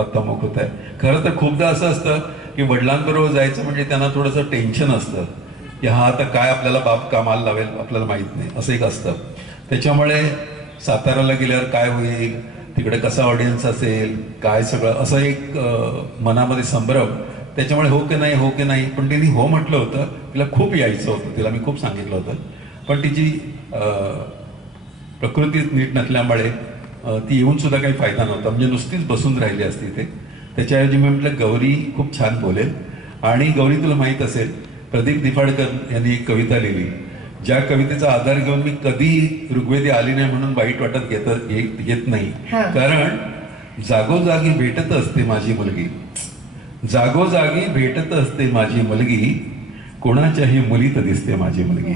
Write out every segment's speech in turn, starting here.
पत्तामुख होत आहे. खरं तर खूपदा असं असतं की वडिलांबरोबर जायचं म्हणजे त्यांना थोडंसं टेन्शन असतं की हा आता काय आपल्याला बाप कामाला लावेल आपल्याला माहीत नाही, असं एक असतं. त्याच्यामुळे साताऱ्याला गेल्यावर काय होईल, तिकडे कसा ऑडियन्स असेल, काय सगळं असं एक मनामध्ये संभ्रम. त्याच्यामुळे हो की नाही, हो की नाही. पण तिने हो म्हटलं होतं. तिला खूप यायचं होतं, तिला मी खूप सांगितलं होतं. पण तिची प्रकृती नीट नसल्यामुळे ती येऊन सुद्धा काही फायदा नव्हता. म्हणजे नुसतीच बसून राहिली असती ते. त्याच्याऐवजी मी म्हटलं गौरी खूप छान बोलेल. आणि गौरी तुला माहीत असेल, प्रदीप दिफाडकर यांनी एक कविता लिहिली, ज्या कवितेचा आधार घेऊन मी कधी ऋग्वेदी आली नाही म्हणून वाईट वाटत घेत नाही. कारण जागोजागी भेटत असते माझी मुलगी, जागोजागी भेटत असते माझी मुलगी, कोणाच्याही मुलीत दिसते माझी मुलगी,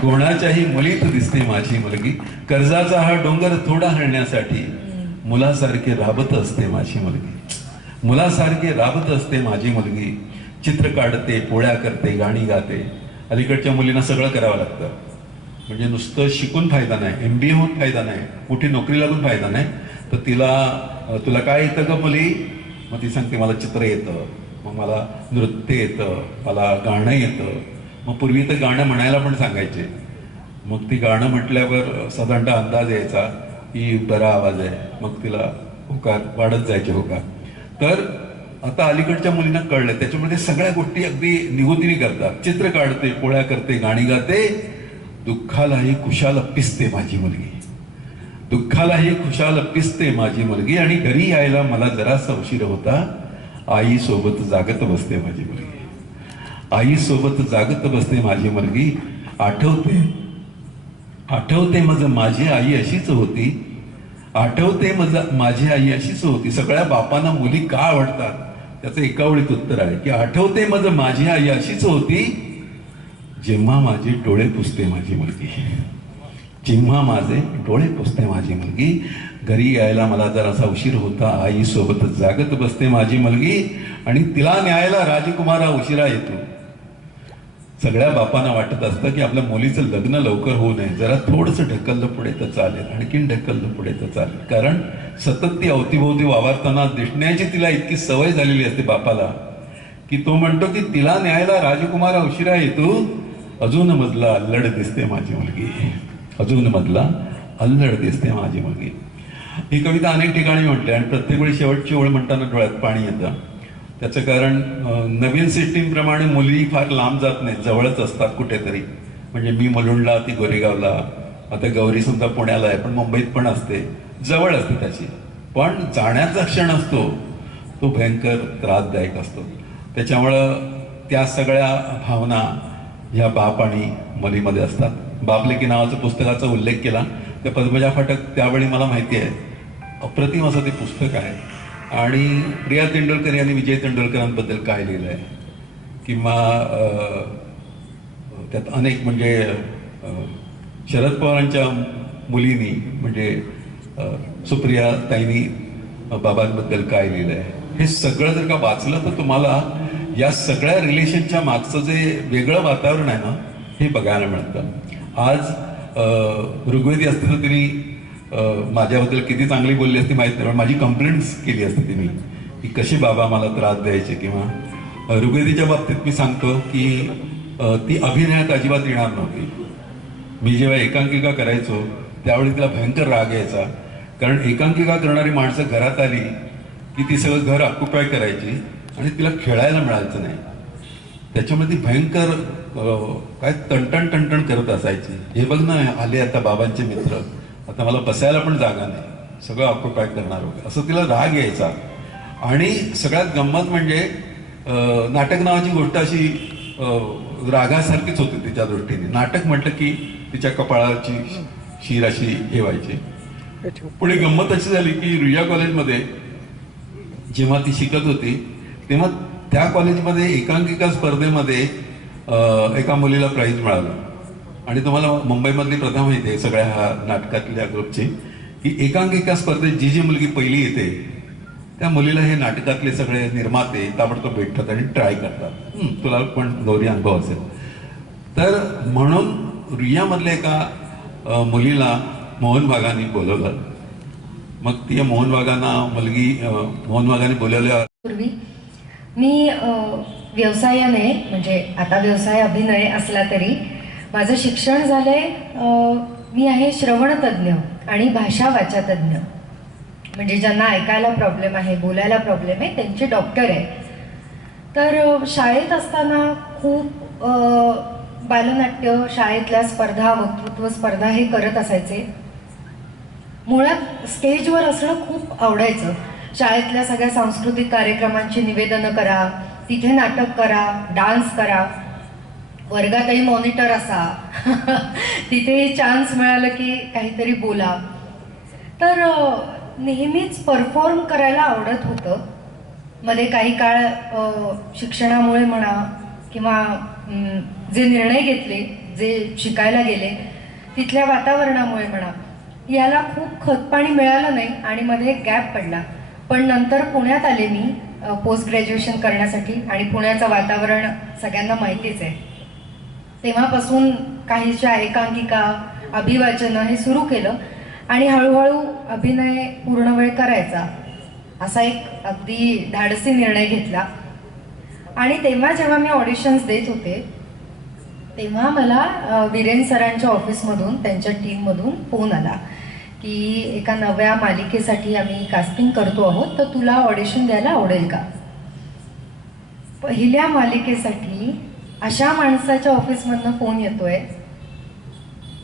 कोणाच्याही मुलीत दिसते माझी मुलगी. कर्जाचा हा डोंगर थोडा हरण्यासाठी मुलासारखे राबत असते माझी मुलगी, मुलासारखे राबत असते माझी मुलगी. चित्र काढते, पोळ्या करते, गाणी गाते. अलीकडच्या मुलींना सगळं करावं लागतं. म्हणजे नुसतं शिकून फायदा नाही, MBA होऊन फायदा नाही, मोठी नोकरी लागून फायदा नाही. तर तुला काय येतं का मुली? मग ती सांगते मला चित्र येतं, मग मला नृत्य येतं, मला गाणं येतं. मग पूर्वी तर गाणं म्हणायला पण सांगायचे. मग ती गाणं म्हटल्यावर साधारणतः अंदाज यायचा की बरा आवाज आहे, मग तिला होकार वाढत जायचे होकार. तर आता अलीकडच्या मुलींना कळलं, त्याच्यामध्ये सगळ्या गोष्टी अगदी निगुतीने करतात. चित्र काढते, पोळ्या करते, गाणी गाते. दुःखालाही खुशाल पिसते माझी मुलगी, दुःखालाही खुशाल पिसते माझी मुलगी. आणि घरी यायला मला जरासा उशीर होता, आई सोबत जागत बसते माझी मुलगी, आई सोबत जागत बसते माझी मुलगी. आठवते आठवते मज माझी आई अशीच होती, आठवते मज माझी आई अशीच होती. सगळ्या बापांना मुली का आवडतात त्याचं एका ओळीत उत्तर आहे की आठवते मज माझी आई अशीच होती, जेव्हा माझे डोळे पुसते माझी मुलगी, जेव्हा माझे डोळे पुसते माझी मुलगी. घरी यायला मला जरासा उशीर होता, आई सोबत जागत बसते माझी मुलगी. आणि तिला न्यायला राजकुमारा उशिरा येतो. सगळ्या बापांना वाटत असतं की आपल्या मुलीचं लग्न लवकर होऊ नये, जरा थोडंसं ढकललं पुढे तर चालेल, आणखीन ढकललं पुढे तर चालेल. कारण सतत ती अवतीभोवती वावरताना दिसण्याची तिला इतकी सवय झालेली असते बापाला की तो म्हणतो की तिला न्यायला राजकुमारा उशिरा येतो, अजून मधला अल्लड दिसते माझी मुलगी, अजून मधला अल्लड दिसते माझी मुलगी. ही कविता अनेक ठिकाणी म्हटली आणि प्रत्येक वेळी शेवटची ओळ म्हणताना डोळ्यात पाणी येतं. त्याचं कारण नवीन सिस्टीमप्रमाणे मुली फार लांब जात नाहीत, जवळच असतात कुठेतरी. म्हणजे मी मुलुंडला, ती गोरेगावला, आता गौरी सुद्धा पुण्याला आहे पण मुंबईत पण असते, जवळ असते त्याची. पण जाण्याचा क्षण असतो तो भयंकर त्रासदायक असतो. त्याच्यामुळं त्या सगळ्या भावना ह्या बाप आणि मुलीमध्ये असतात. बापलेकी नावाचं पुस्तकाचा उल्लेख केला, त्या पद्मजा फाटक त्यावेळी मला माहिती आहे अप्रतिम असं ते पुस्तक आहे. आणि प्रिया तेंडुलकर यांनी विजय तेंडुलकरांबद्दल काय लिहिलं आहे किंवा त्यात अनेक म्हणजे शरद पवारांच्या मुलींनी म्हणजे सुप्रिया ताईंनी बाबांबद्दल काय लिहिलं आहे, हे सगळं जर का वाचलं तर तुम्हाला या सगळ्या रिलेशनच्या मागचं जे वेगळं वातावरण आहे ना हे बघायला मिळतं. आज ऋग्वेदी असते तर तिने माझ्याबद्दल किती चांगली बोलली असती माहीत नाही, पण माझी कंप्लेंट्स केली असती तिने की कशी बाबा मला त्रास द्यायचे. किंवा ऋग्वेदीच्या बाबतीत मी सांगतो की ती अभिनयात अजिबात येणार नव्हती. मी जेव्हा एकांकिका करायचो त्यावेळी तिला भयंकर राग यायचा, कारण एकांकिका करणारी माणसं घरात आली की ती सगळं घर ऑक्युपाय करायची आणि तिला खेळायला मिळायचं नाही. त्याच्यामध्ये ती भयंकर काय टणटण टणटण करत असायची. हे बघ ना आले आता बाबांचे मित्र, आता मला बसायला पण जागा नाही, सगळं ऑक्युपाय करणार वगैरे, असं तिला राग यायचा. आणि सगळ्यात गंमत म्हणजे नाटक नावाची गोष्ट अशी रागासारखीच होती तिच्या दृष्टीने. नाटक म्हटलं की तिच्या कपाळाची शीर अशी हे व्हायची. पुढे गंमत अशी झाली की रुईया कॉलेजमध्ये जेव्हा ती शिकत होती तेव्हा त्या कॉलेजमध्ये एकांकिका स्पर्धेमध्ये एका मुलीला प्राईज मिळालं. आणि तुम्हाला मुंबईमधली प्रथा माहिती आहे सगळ्या ह्या नाटकातल्या ग्रुपची की एकांकिका स्पर्धेत जी जी मुलगी पहिली येते त्या मुलीला हे नाटकातले सगळे निर्माते ताबडतोब भेटतात आणि ट्राय करतात. तुला पण गौरी अनुभव असेल. तर म्हणून रुईयामधल्या एका मुलीला मोहन बागांनी बोलवलं मग ती मोहन वाघांना मुलगी मोहन वाघाने बोलवल्या पूर्वी मी व्यवसायाने म्हणजे आता व्यवसाय अभिनय असला तरी माझं शिक्षण झालंय मी आहे श्रवणतज्ज्ञ आणि भाषा वाचातज्ञ. म्हणजे ज्यांना ऐकायला प्रॉब्लेम आहे, बोलायला प्रॉब्लेम आहे, त्यांचे डॉक्टर आहे. तर शाळेत असताना खूप बालनाट्य, शाळेतल्या स्पर्धा, वक्तृत्व स्पर्धा हे करत असायचे. मुळात स्टेजवर असणं खूप आवडायचं. शाळेतल्या सगळ्या सांस्कृतिक कार्यक्रमांची निवेदनं करा, तिथे नाटक करा, डान्स करा, वर्गातही मॉनिटर असा तिथे चान्स मिळालं की काहीतरी बोला. तर नेहमीच परफॉर्म करायला आवडत होतं. मध्ये काही काळ शिक्षणामुळे म्हणा किंवा जे निर्णय घेतले, जे शिकायला गेले, तिथल्या वातावरणामुळे म्हणा, याला खूप खतपाणी मिळालं नाही आणि मध्ये एक गॅप पडला. पण नंतर पुण्यात आले मी पोस्ट ग्रॅज्युएशन करण्यासाठी आणि पुण्याचं वातावरण सगळ्यांना माहितीच आहे. तेव्हापासून काहीशा एकांकिका, अभिवाचनं हे सुरू केलं आणि हळूहळू अभिनय पूर्ण वेळ करायचा असा एक अगदी धाडसी निर्णय घेतला. आणि तेव्हा जेव्हा मी ऑडिशन्स देत होते तेव्हा मला वीरेन सरांच्या ऑफिसमधून, त्यांच्या टीममधून फोन आला की एका नव्या मालिकेसाठी आम्ही कास्टिंग करतो आहोत, तर तुला ऑडिशन द्यायला आवडेल का. पहिल्या मालिकेसाठी अशा माणसाच्या ऑफिसमधनं फोन येतोय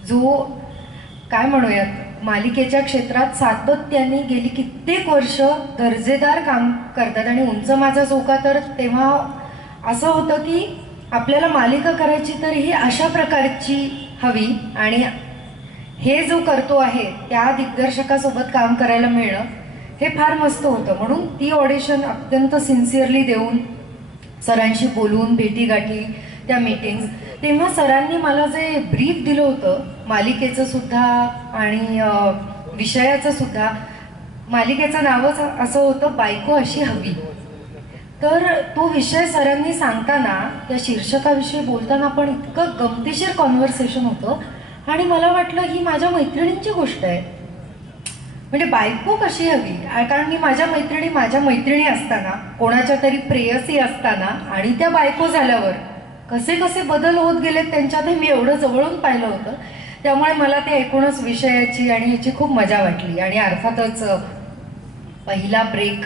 जो काय म्हणूयात मालिकेच्या क्षेत्रात सातत्याने गेली कित्येक वर्ष दर्जेदार काम करतात. आणि उंच माझा चोका तर तेव्हा असं होतं की आपल्याला मालिका करायची तर ही अशा प्रकारची हवी आणि हे जो करतो आहे त्या दिग्दर्शकासोबत काम करायला मिळणं हे फार मस्त होतं. म्हणून ती ऑडिशन अत्यंत सिन्सिअरली देऊन, सरांशी बोलून, भेटीगाठी, त्या मीटिंग्स, तेव्हा सरांनी मला जे ब्रीफ दिलं होतं मालिकेचं सुद्धा आणि विषयाचं सुद्धा, मालिकेचं नावच असं होतं बायको अशी हवी. तर तो विषय सरांनी सांगताना, त्या शीर्षकाविषयी बोलताना पण इतकं गमतीशीर कॉन्व्हर्सेशन होतं आणि मला वाटलं ही माझ्या मैत्रिणींची गोष्ट आहे. म्हणजे बायको कशी हवी, कारण मी माझ्या मैत्रिणी असताना, कोणाच्या तरी प्रेयसी असताना आणि त्या बायको झाल्यावर कसे कसे बदल होत गेलेत त्यांच्यात हे मी एवढं जवळून पाहिलं होतं. त्यामुळे मला ते एकूणच विषयाची आणि ह्याची खूप मजा वाटली. आणि अर्थातच पहिला ब्रेक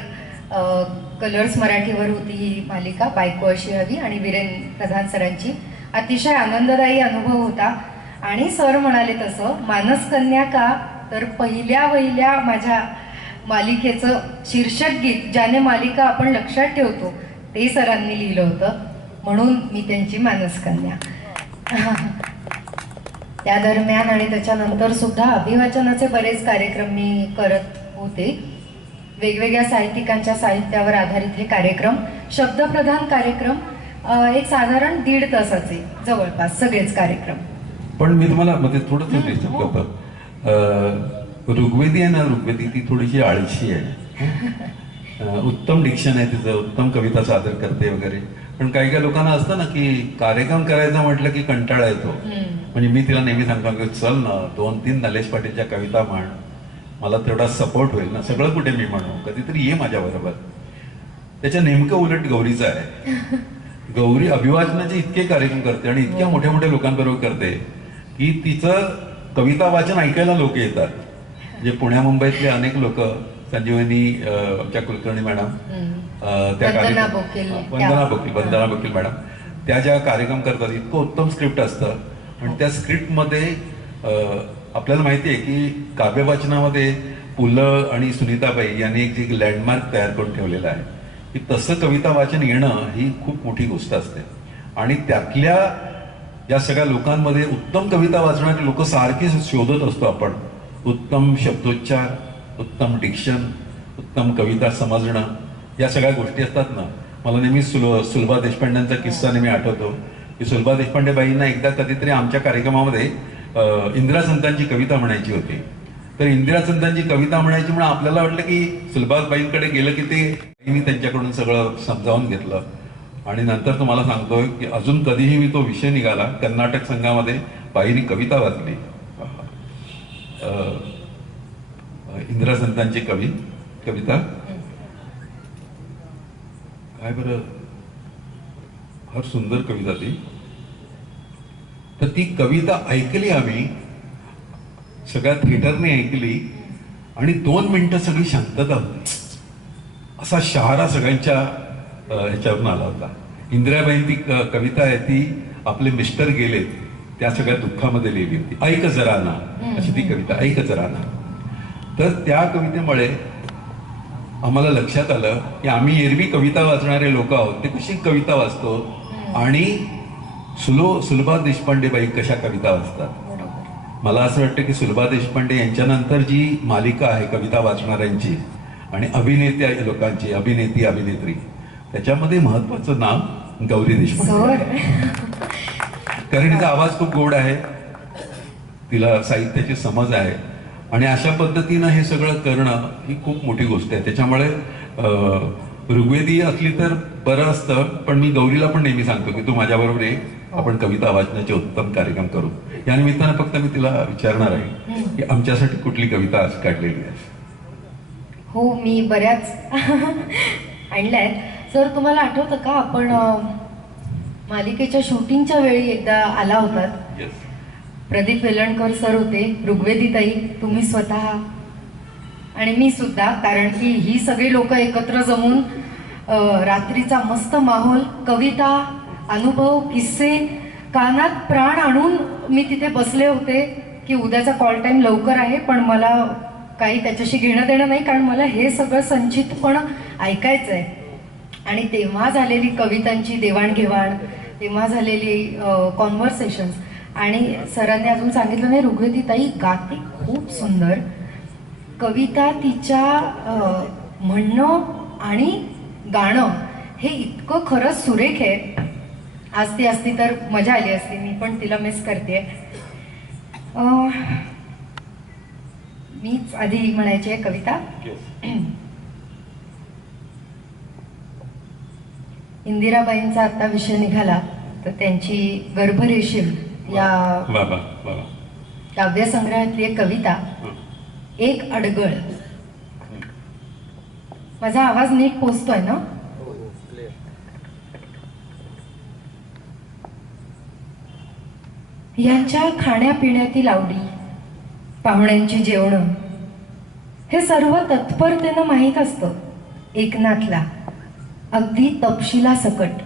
कलर्स मराठीवर होती ही मालिका बायको अशी हवी आणि वीरेन प्रधान सरांची. अतिशय आनंददायी अनुभव होता. आणि सर म्हणाले तसं मानसकन्या का, तर पहिल्या माझ्या मालिकेचं शीर्षक गीत ज्याने मालिका आपण लक्षात ठेवतो ते सरांनी लिहिलं होतं, म्हणून मी त्यांची मानसकन्या. त्या दरम्यान आणि त्याच्यानंतर सुद्धा अभिवाचनाचे बरेच कार्यक्रम मी करत होते. वेगवेगळ्या साहित्यिकांच्या साहित्यावर आधारित हे कार्यक्रम, शब्दप्रधान कार्यक्रम, एक साधारण 1.5 तासाचे जवळपास सगळेच कार्यक्रम. पण मी तुम्हाला मध्ये थोडंसं डिस्टर्ब करतो. ऋग्वेदी आहे ना, ऋग्वेदी ती थोडीशी आळशी आहे. उत्तम डिक्शन आहे तिचं, उत्तम कविता सादर करते वगैरे. पण काही काही लोकांना असतं ना की कार्यक्रम करायचा म्हटलं की कंटाळा येतो. म्हणजे मी तिला नेहमी सांगतो की चल ना 2-3 नलेश पाटीलच्या कविता म्हण, मला तेवढा सपोर्ट होईल ना. सगळं कुठे मी म्हणू, कधीतरी ये माझ्या बरोबर. त्याच्या नेमकं उलट गौरीचं आहे. गौरी अभिवाचनाचे इतके कार्यक्रम करते आणि इतक्या मोठ्या मोठ्या लोकांबरोबर करते की तिचं कविता वाचन ऐकायला लोक येतात. म्हणजे पुण्या मुंबईतले अनेक लोक, संजीवनी आमच्या कुलकर्णी मॅडम, त्या वंदना बोकील मॅडम, त्या ज्या कार्यक्रम करतात, इतकं उत्तम स्क्रिप्ट असतं. आणि त्या स्क्रिप्टमध्ये आपल्याला माहिती आहे की काव्यवाचनामध्ये पु ल आणि सुनीताबाई यांनी एक जे लँडमार्क तयार करून ठेवलेलं आहे की तसं कविता वाचन येणं ही खूप मोठी गोष्ट असते. आणि त्यातल्या या सगळ्या लोकांमध्ये उत्तम कविता वाचणारी लोक सारखी शोधत असतो आपण. उत्तम शब्दोच्चार, उत्तम डिक्शन, उत्तम कविता समजणं, या सगळ्या गोष्टी असतात ना. मला नेहमी सुलभा देशपांडेंचा किस्सा नेहमी आठवतो की सुलभा देशपांडे बाईंना एकदा कधीतरी आमच्या कार्यक्रमामध्ये इंदिरा संतांची कविता म्हणायची होती. तर इंदिरा संतांची कविता म्हणायची म्हणून आपल्याला वाटलं की सुलभाबाईंकडे गेलं की ते मी त्यांच्याकडून सगळं समजावून घेतलं. आणि नंतर तुम्हाला सांगतोय की अजून कधीही मी तो विषय निघाला, कर्नाटक संघामध्ये बाईंनी कविता वाचली. इंदिरा संतांची कविता काय बरं, फार सुंदर कविता ती. तर ती कविता ऐकली आम्ही, सगळ्या थिएटरने ऐकली आणि 2 मिनिटं सगळी शांतता होती. असा शहारा सगळ्यांच्या ह्याच्यावरून आला होता. इंदिराबाईं ती कविता आहे ती आपले मिस्टर गेले त्या सगळ्या दुःखामध्ये लिहिली होती. ऐक जरा ना अशी ती कविता, ऐक जरा ना. तर त्या कवितेमुळे आम्हाला लक्षात आलं की आम्ही एरवी कविता वाचणारे लोक आहोत, ते कशी कविता वाचतो आणि सुलभा देशपांडेबाई कशा कविता वाचतात. मला असं वाटतं की सुलभा देशपांडे यांच्यानंतर जी मालिका आहे कविता वाचणाऱ्यांची आणि अभिनेत्या लोकांची, अभिनेत्री, त्याच्यामध्ये महत्वाचं नाव गौरी देशपांडे. कारण तिचा आवाज खूप गोड आहे, तिला साहित्याची समज आहे आणि अशा पद्धतीनं हे सगळं करणं ही खूप मोठी गोष्ट आहे. त्याच्यामुळे ऋग्वेदी असली तर बरं असतं, पण मी गौरीला पण नेहमी सांगतो की तू माझ्याबरोबर ये, आपण कविता वाचनाचे उत्तम कार्यक्रम करू. या निमित्तानं फक्त मी तिला विचारणार आहे की आमच्यासाठी कुठली कविता आज काढलेली आहे. हो, मी बऱ्याच आणल्यात. सर, तुम्हाला आठवतं का आपण मालिकेच्या शूटिंगच्या वेळी एकदा आला होतात. प्रदीप वेलणकर सर होते, ऋग्वेदीताई, तुम्ही स्वतः आणि मी सुद्धा, कारण की ही सगळी लोक एकत्र जमून रात्रीचा मस्त माहोल, कविता, अनुभव, किस्से, कानात प्राण आणून मी तिथे बसले होते की उद्याचा कॉल टाईम लवकर आहे, पण मला काही त्याच्याशी घेणं देणं नाही, कारण मला हे सगळं संचितपण ऐकायचं आहे. आणि तेव्हा झालेली कवितांची देवाणघेवाण, तेव्हा झालेली कॉन्व्हर्सेशन्स, आणि सरांनी अजून सांगितलं नाही, ऋग्वेदीताई गाते खूप सुंदर कविता. तिच्या म्हणणं आणि गाणं हे इतकं खरंच सुरेख आहे. आज ती असती तर मजा आली असती, मी पण तिला मिस करते. मीच आधी म्हणायची आहे कविता. इंदिराबाईंचा आता विषय निघाला तर त्यांची गर्भरेशीम या काव्यसंग्रहातली एक कविता, एक अडगळ. माझा आवाज नीट पोचतोय ना? यांच्या खाण्यापिण्यातील आवडी, पाहुण्यांची जेवणं, हे सर्व तत्परतेनं माहीत असतं एकनाथला, अगदी तपशिलासकट.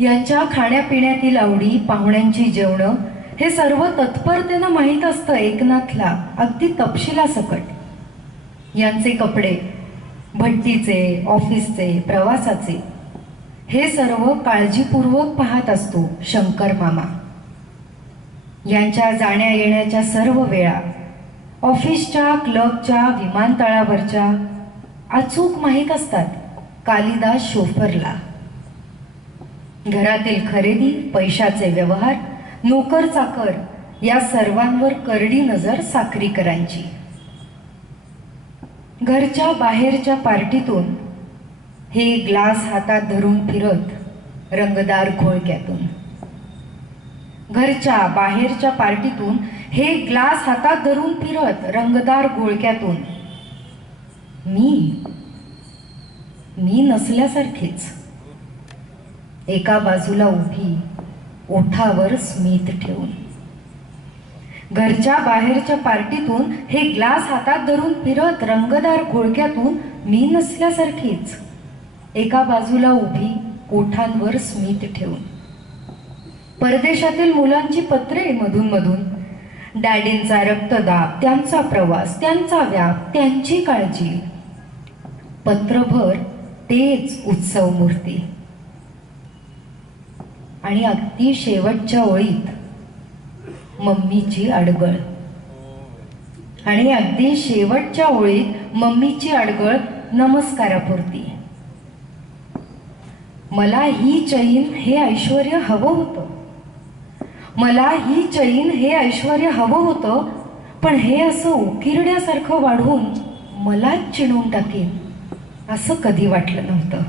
यांच्या खाण्यापिण्यातील आवडी, पाहुण्यांची जेवणं, हे सर्व तत्परतेनं माहीत असतं एकनाथला, अगदी तपशिलासकट. यांचे कपडे, भट्टीचे, ऑफिसचे, प्रवासाचे, हे सर्व काळजीपूर्वक पाहत असतो शंकर मामा. यांच्या जाण्या येण्याच्या सर्व वेळा, ऑफिसच्या, क्लबच्या, विमानतळावरच्या अचूक माहीत असतात कालिदास शोफरला. घरातील खरेदी, पैशाचे व्यवहार, नोकर चाकर या सर्वांवर करडी नजर साक्रीकरांची. घरच्या बाहेरच्या पार्टीतून हे ग्लास हातात धरून फिरत रंगदार घोळक्यातून. घरच्या बाहेरच्या पार्टीतून हे ग्लास हातात धरून फिरत रंगदार घोळक्यातून. मी नसल्यासारखीच एका बाजूला उभी, ओठावर स्मित ठेवून. घरच्या बाहेरच्या पार्टीतून हे ग्लास हातात धरून फिरत रंगदार घोळक्यातून मी नसल्यासारखीच एका बाजूला उभी, ओठांवर स्मित ठेवून. परदेशातील मुलांची पत्रे मधून मधून, डॅडींचा रक्तदाब, त्यांचा प्रवास, त्यांचा व्याप, त्यांची काळजी. पत्रभर तेच उत्सव मूर्ती. आणि अगदी शेवटच्या ओळीत मम्मीची अडगळ. आणि अगदी शेवटच्या ओळीत मम्मीची अडगळ नमस्कारापुरती. मला ही चैन हे ऐश्वर हवं होतं. मला ही चैन हे ऐश्वर हवं होतं, पण हे असं उकिरड्यासारखं वाढवून मलाच चिणून टाकेन असं कधी वाटलं नव्हतं.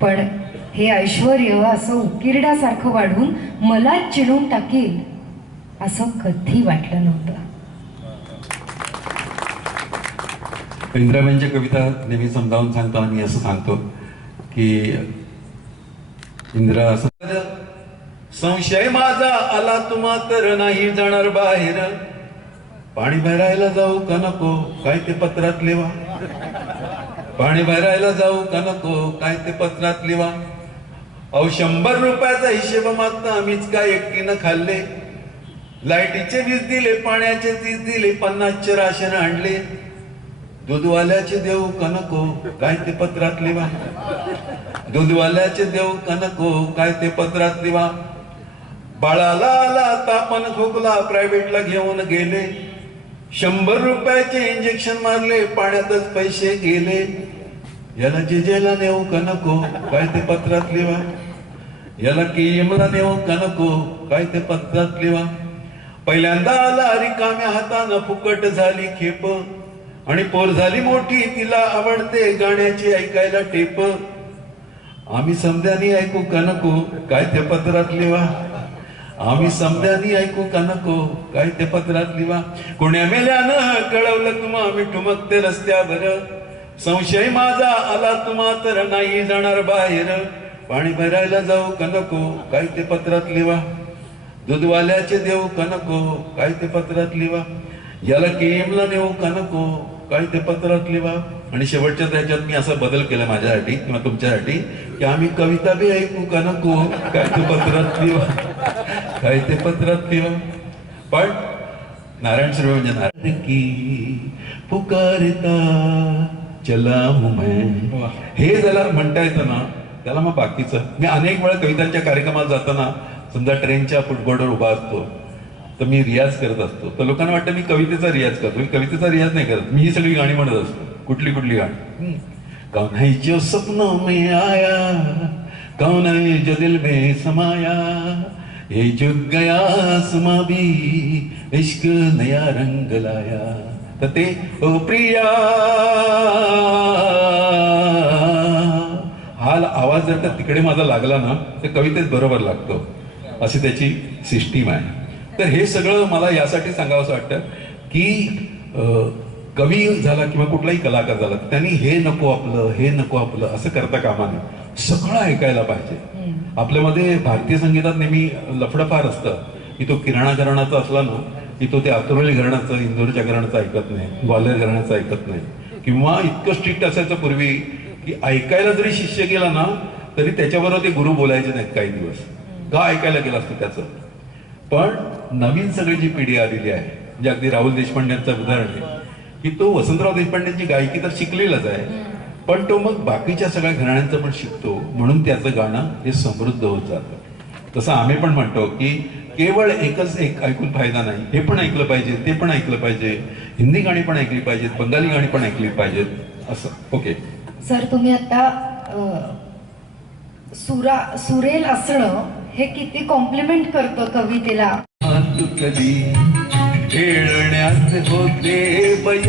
पण हे ऐश्वर असं उकिरड्यासारखं वाढवून मलाच चिणून टाकेल असं कधी वाटलं नव्हतं. इंदिराबाईंच्या कविता नेहमी समजावून सांगताना मी असं सांगतो की इंदिरा असं, संशय माझा आला तुम्हा तर नाही जाणार बाहेर, पाणी भरायला जाऊ का नको काय ते पत्रात लिवा, पाणी भरायला जाऊ का नको काय ते पत्रात लिवा. अहो 100 रुपयाचा हिशेब मागता आम्हीच काय एकटीनं खाल्ले, लाईटीचे वीज दिले, पाण्याचे 30 दिले, 50चे राशन आणले, दूधवाल्याचे देऊ का नको काय ते पत्रात लिवा, दूधवाल्याचे देऊ का नको काय ते पत्रात लिवा. बाळाला आला तापन खोकला प्रायव्हेटला घेऊन गेले, 100 रुपयाचे इंजेक्शन मारले, पाण्यातच पैसे गेले, याला जेजेला नेऊ का नको काय ते पत्रात लिवा, याला केएमला नेऊ का नको काय ते पत्रात लिवा. पहिल्यांदा आला रिकाम्या हातानं फुकट झाली खेप, आणि पोर झाली मोठी तिला आवडते गाण्याची ऐकायला टेप, आम्ही समध्यानी ऐकू का नको काय ते पत्रात लिवा, आम्ही समध्यानी ऐकू का नको काय ते पत्रात लिवा. कोण्या मेल्यानं कळवलं तुम्हा मी ठुमकते रस्त्यावर, संशय माझा आला तुम्हा तर नाही जाणार बाहेर, पाणी भरायला जाऊ का नको काय ते पत्रात लिवा, दूधवाल्याचे देऊ का नको काय ते पत्रात लिवा, याला केएमला नेऊ का नको काय ते पत्रात लिवा. आणि शेवटच्या त्याच्यात मी असा बदल केला माझ्यासाठी किंवा तुमच्यासाठी की आम्ही कविता बी ऐकू का नको काय ते पत्रात लिवा, काय ते पत्रात लिवा. पण नारायण सुर्वे म्हणजे नारायण की पुकारता चला हूं मैं, हे ज्याला म्हणता येतं ना त्याला मग बाकीचं. मी अनेक वेळा कवितांच्या कार्यक्रमात जाताना समजा ट्रेनच्या फुटबोर्डवर उभा असतो तर मी रियाज करत असतो, तर लोकांना वाटतं मी कवितेचा रियाज करतो. मी कवितेचा रियाज नाही करत, मी ही सगळी गाणी म्हणत असतो. कुठली कुठली गाणी, कौन है जो सपनों में आया, कौन है जो दिल में समाया, ये जुग गया समा भी इश्क नया रंग लाया. तर ते ओ प्रिया हा आवाज जर का तिकडे माझा लागला ना तर कवितेत बरोबर लागतो, अशी त्याची सिस्टीम आहे. तर हे सगळं मला यासाठी सांगावंसं वाटतं की कवी झाला किंवा कुठलाही कलाकार झाला त्यांनी हे नको आपलं हे नको आपलं असं करता कामा नये, सगळं ऐकायला पाहिजे. आपल्यामध्ये भारतीय संगीतात नेहमी लफडं फार असतं की तो किराणा घराण्याचा असला ना की तो ते आतुरली घराण्याचं इंदोरच्या घराण्याचं ऐकत नाही, ग्वाल्हेर घराण्याचं ऐकत नाही, किंवा इतकं स्ट्रिक्ट असायचं पूर्वी की ऐकायला जरी शिष्य गेला ना तरी त्याच्याबरोबर ते गुरु बोलायचे नाहीत काही दिवस, का ऐकायला गेला असतो त्याचं. पण नवीन सगळी जी पिढी आलेली आहे म्हणजे अगदी राहुल देशपांडेंचं उदाहरण आहे की तो वसंतराव देशपांडेंची गायकी तर शिकलेलाच आहे, पण तो मग बाकीच्या सगळ्या घराण्यांचं पण शिकतो, म्हणून त्याचं गाणं हे समृद्ध होत जातं. तसं आम्ही पण म्हणतो की केवळ एकच एक ऐकून फायदा नाही, हे पण ऐकलं पाहिजे ते पण ऐकलं पाहिजे, हिंदी गाणी पण ऐकली पाहिजेत, बंगाली गाणी पण ऐकली पाहिजेत असं. ओके सर, तुम्ही आता सुरेल असणं हे किती कॉम्प्लिमेंट करतो कवितेला. तू कधी खेळण्यात होते बय,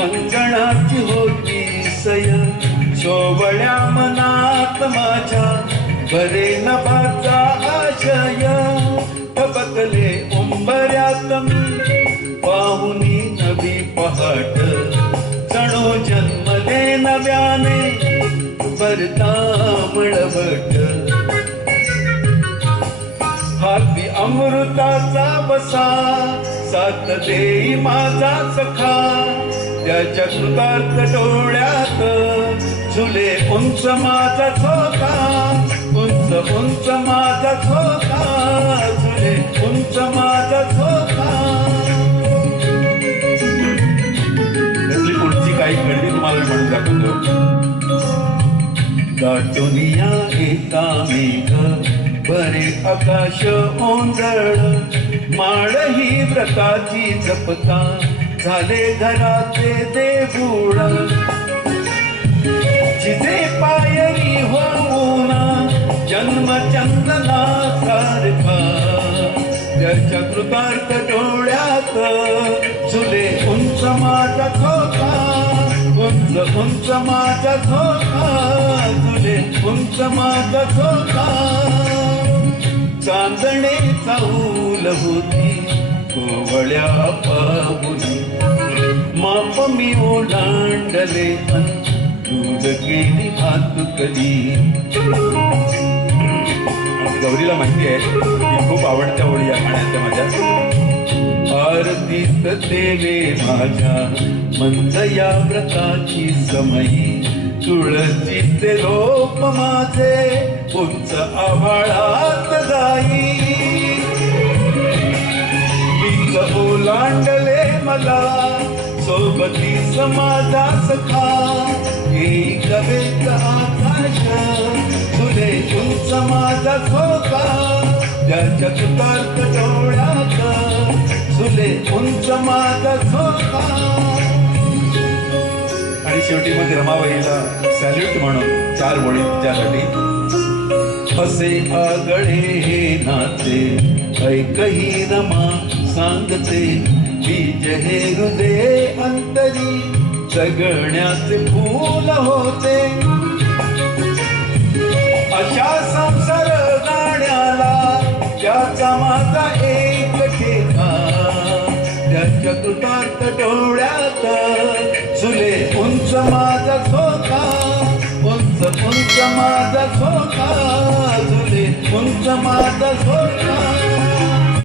अंगणाची होती सय, सोवळ्या मनात माझ्या बरे नभाचा आशय, तबकले उंबऱ्यात मी पाहुनी नवी पहाट, जणू जन्मले नव्याने भरता मळवट, हाती अमृताचा बसा साथ देई माझा सखा, त्याच्या कृतार्थ डोळ्यात झुले उंच माझा झोका, उंच उंच माझा झोका, झुले उंच माझा झोका. त्यातली पुढची काही खंडी तुम्हाला म्हणून दाखवतो. दाटुनिया येता मेघ बरे आकाश ओंजळ, माळ ही व्रताची जपता झाले घराचे देऊळ, जिथे पायरी होऊन जन्म चंदना सारखा, त्याच्या कृतार्थ डोळ्यात झुले उंच माझा झोका, उंच उंच माझा झोका, झुले उंच माझा झोका. चांदणे चाऊल होती कोवळ्या पाहुनी, माप मी ओलांडले अन दूध केली भातुकली. गौरीला माहिती आहे की खूप आवडत्या ओळी या गाण्याच्या माझ्या. आरतीत देवे माझ्या मंद या व्रताची समयी, तुळशीचे रोप माझे उंच आभाळात जाई. मीच ओलांडले मला सोबती समाजा सखा, एक वेत आकाश तुले उंच माझा झोका, ज्याच्या तुतार्थ डोळ्यात तुले उंच माझा झोका. आणि शेवटी मग रमाबाईला सॅल्यूट म्हणून 4 ओळी तिच्यासाठी. असे आगळे हे नाते ऐकही रमा सांगते, बीज हे हृदय अंतरी जगण्याचे फूल होते. अशा संसार गाण्याला त्याचा माझा एक ठेका, त्याच्या कृतार्थ डोळ्यात सुले उंच माझा झोका, उंच उंच माझा झोका, सुले उंच माझा झोका.